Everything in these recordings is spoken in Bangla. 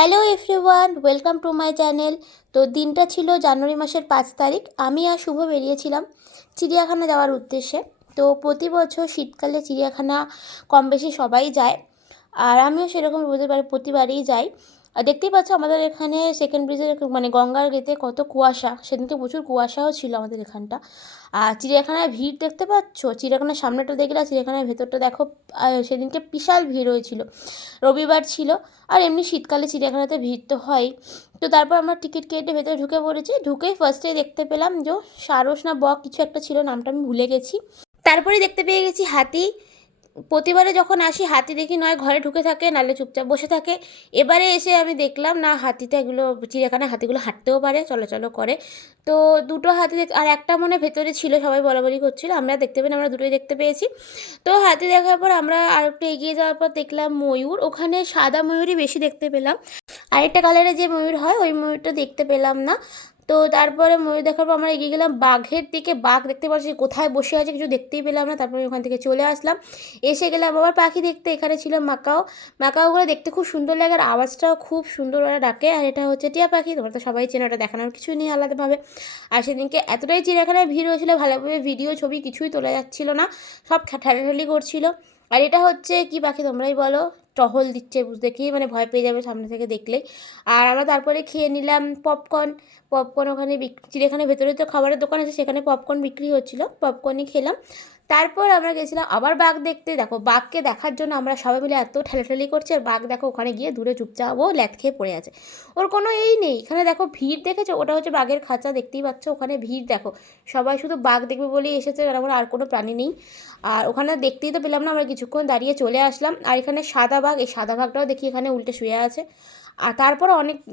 Hello everyone, welcome to my channel. তো দিনটা ছিল জানুয়ারি মাসের 5 তারিখ। আমি আর শুভ বেরিয়েছিলাম চিড়িয়াখানা যাওয়ার উদ্দেশ্যে। তো প্রতি বছর শীতকালে চিড়িয়াখানা কম বেশি সবাই যায়, আর আমিও সেরকম প্রতিবারই যাই। আর দেখতেই পাচ্ছ আমাদের এখানে সেকেন্ড ব্রিজের মানে গঙ্গার গেতে কত কুয়াশা, সেদিনকে প্রচুর কুয়াশাও ছিল আমাদের এখানটা। আর চিড়িয়াখানায় ভিড় দেখতে পাচ্ছ, চিড়িয়াখানার সামনেটা দেখলে আর চিড়িয়াখানার ভেতরটা দেখো। সেদিনকে বিশাল ভিড় হয়েছিল, রবিবার ছিল। আর এমনি শীতকালে চিড়িয়াখানাতে ভিড় তো হয়। তো তারপর আমরা টিকিট কেটে ভেতরে ঢুকে পড়েছি। ঢুকেই ফার্স্টেই দেখতে পেলাম যে সারস না বক কিছু একটা ছিল, নামটা আমি ভুলে গেছি। তারপরে দেখতে পেয়ে গেছি হাতি। প্রতিবারে যখন আসি হাতি দেখি নয় ঘরে ঢুকে থাকে, নাহলে চুপচাপ বসে থাকে। এবারে এসে আমি দেখলাম না, হাতিতে এগুলো চিড়িয়াখানায় হাতিগুলো হাঁটতেও পারে, চলাচলও করে। তো দুটো হাতি আর একটা মনে ভেতরে ছিল, সবাই বলাবলি করছিল, আমরা দেখতে পেলাম, আমরা দুটোই দেখতে পেয়েছি। তো হাতি দেখার পর আমরা আর একটু এগিয়ে যাওয়ার পর দেখলাম ময়ূর। ওখানে সাদা ময়ূরই বেশি দেখতে পেলাম, আরেকটা কালারে যে ময়ূর হয় ওই ময়ূরটা দেখতে পেলাম না। তো তারপরে ময়ূর দেখার পর আমরা এগিয়ে গেলাম বাঘের দিকে। বাঘ দেখতে পাচ্ছি কোথায় বসে আছে কিছু দেখতেই পেলাম না। তারপরে ওখান থেকে চলে আসলাম, এসে গেলাম আবার পাখি দেখতে। এখানে ছিল মাকাও। মাকাওগুলো দেখতে খুব সুন্দর লাগে, আর আওয়াজটাও খুব সুন্দর ওরা ডাকে। আর এটা হচ্ছে টিয়া পাখি, তোমরা তো সবাই চেনো, ওটা দেখানোর কিছুই নেই আলাদাভাবে। আর সেদিনকে এতটাই চিড়িয়াখানায় ভিড় হয়েছিল, ভালোভাবে ভিডিও ছবি কিছুই তোলা যাচ্ছিল না, সব ঠেলাঠেলি করছিল। আর এটা হচ্ছে কি পাখি তোমরাই বলো, টহল দিচ্ছে, দেখেই মানে ভয় পেয়ে যাবে সামনে থেকে দেখলেই। আর আমরা তারপরে খেয়ে নিলাম পপকর্ন। পপকর্ন ওখানে চিড়িয়াখানার ভেতরে তো খাবারের দোকান আছে, সেখানে পপকর্ন বিক্রি হচ্ছিলো, পপকর্নই খেলাম। তারপর আমরা গেছিলাম আবার বাঘ দেখতে। দেখো বাঘকে দেখার জন্য আমরা সবাই মিলে এত ঠেলাঠেলি করছি, আর বাঘ দেখো ওখানে গিয়ে দূরে চুপচাপ ও ল্যাথ খেয়ে পড়ে আছে, ওর কোনো এই নেই। এখানে দেখো ভিড় দেখেছো, ওটা হচ্ছে বাঘের খাঁচা, দেখতেই পাচ্ছ ওখানে ভিড় দেখো। সবাই শুধু বাঘ দেখবে বলেই এসেছে, আমার আর কোনো প্রাণী নেই। আর ওখানে দেখতেই তো পেলাম না, আমরা কিছুক্ষণ দাঁড়িয়ে চলে আসলাম। আর এখানে সাদা বাঘ, এই সাদা বাঘটাও দেখি এখানে উল্টে শুয়ে আছে। আর তারপরে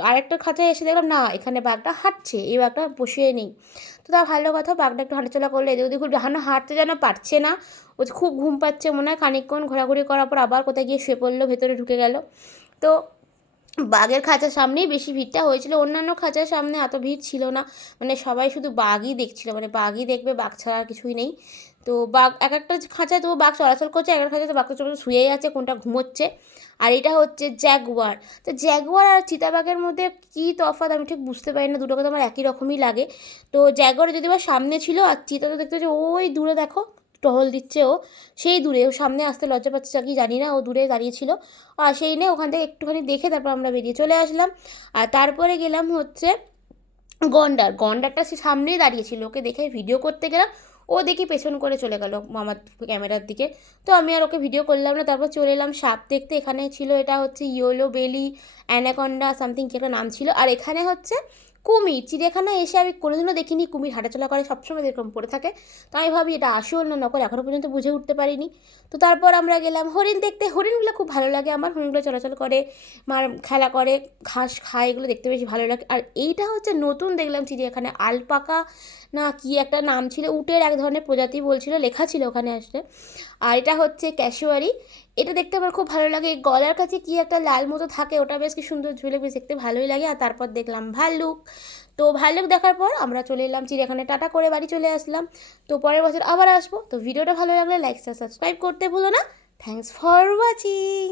আরেকটা খাঁচায় এসে দেখলাম না, এখানে বাঘটা হাঁটছে, এই বাঘটা বসিয়ে নেই। তো তা ভালো কথা, বাঘটা একটু হাঁটাচলা করলে এদিক ওদিক হাঁটতে যেন পারছে না, ও খুব ঘুম পাচ্ছে মনে হয়। খানিকক্ষণ ঘোরাঘুরি করার পর আবার কোথায় গিয়ে শুয়ে পড়লো, ভেতরে ঢুকে গেল। তো বাঘের খাঁচার সামনেই বেশি ভিড়টা হয়েছিল, অন্যান্য খাঁচার সামনে এত ভিড় ছিল না। মানে সবাই শুধু বাঘই দেখছিল, মানে বাঘই দেখবে, বাঘ ছাড়া আর কিছুই নেই। তো বাঘ এক একটা খাঁচায় তো বাঘ চলাচল করছে, এক একটা খাঁচায় তো বাঘটা চলে শুয়েই আছে, কোনটা ঘুমোচ্ছে। আর এটা হচ্ছে জ্যাগুয়ার। তো জ্যাগুয়ার আর চিতাবাঘের মধ্যে কী তফাৎ আমি ঠিক বুঝতে পারি না, দুটোকে তো আমার একই রকমই লাগে। তো জ্যাগুয়ার যদি বা সামনে ছিল, আর চিতা তো দেখতে হচ্ছে ওই দূরে দেখো, টহল দিচ্ছে ও, সেই দূরে। ও সামনে আসতে লজ্জা পাচ্ছে কি জানি না, ও দূরে দাঁড়িয়েছিল। আর সেই নিয়ে ওখান থেকে একটুখানি দেখে তারপর আমরা বেরিয়ে চলে আসলাম। আর তারপরে গেলাম হচ্ছে গন্ডারটা সে সামনেই দাঁড়িয়েছিল, ওকে দেখে ভিডিও করতে গেলাম, ও দেখি পেছন করে চলে গেল আমার ক্যামেরার দিকে। তো আমি আর ওকে ভিডিও করলাম না। তারপর চলে এলাম সাপ দেখতে। এখানে ছিল, এটা হচ্ছে ইয়েলো বেলি অ্যানাকন্ডা সামথিং কি একটা নাম ছিল। আর এখানে হচ্ছে কুমির। চিড়িয়াখানায় এসে আমি কোনোদিনও দেখিনি কুমির হাঁটাচলা করে, সবসময় এরকম পড়ে থাকে। তো আমি ভাবি এটা আসল না নকল, এখনও পর্যন্ত বুঝে উঠতে পারিনি। তো তারপর আমরা গেলাম হরিণ দেখতে। হরিণগুলো খুব ভালো লাগে আমার, হরিণগুলো চলাচল করে, খেলা করে, ঘাস খায়, এগুলো দেখতে বেশি ভালো লাগে। আর এইটা হচ্ছে নতুন দেখলাম চিড়িয়াখানায়, আলপাকা না কি একটা নাম ছিল, উটের এক ধরনের প্রজাতি বলছিল, লেখা ছিল ওখানে আসলে। আর এটা হচ্ছে ক্যাশুয়ারি। এটা দেখতে আমার খুব ভালো লাগে, গলার কাছে কি একটা লাল মতো থাকে, ওটা বেশ কি সুন্দর ঝুলে, বেশ দেখতে ভালোই লাগে। আর তারপর দেখলাম ভাল্লুক। তো ভাল্লুক দেখার পর আমরা চলে এলাম চিড়িয়াখানায়, টাটা করে বাড়ি চলে আসলাম। তো পরের বছর আবার আসবো। তো ভিডিওটা ভালো লাগলে লাইক সাবস্ক্রাইব করতে ভুলো না। Thanks for watching.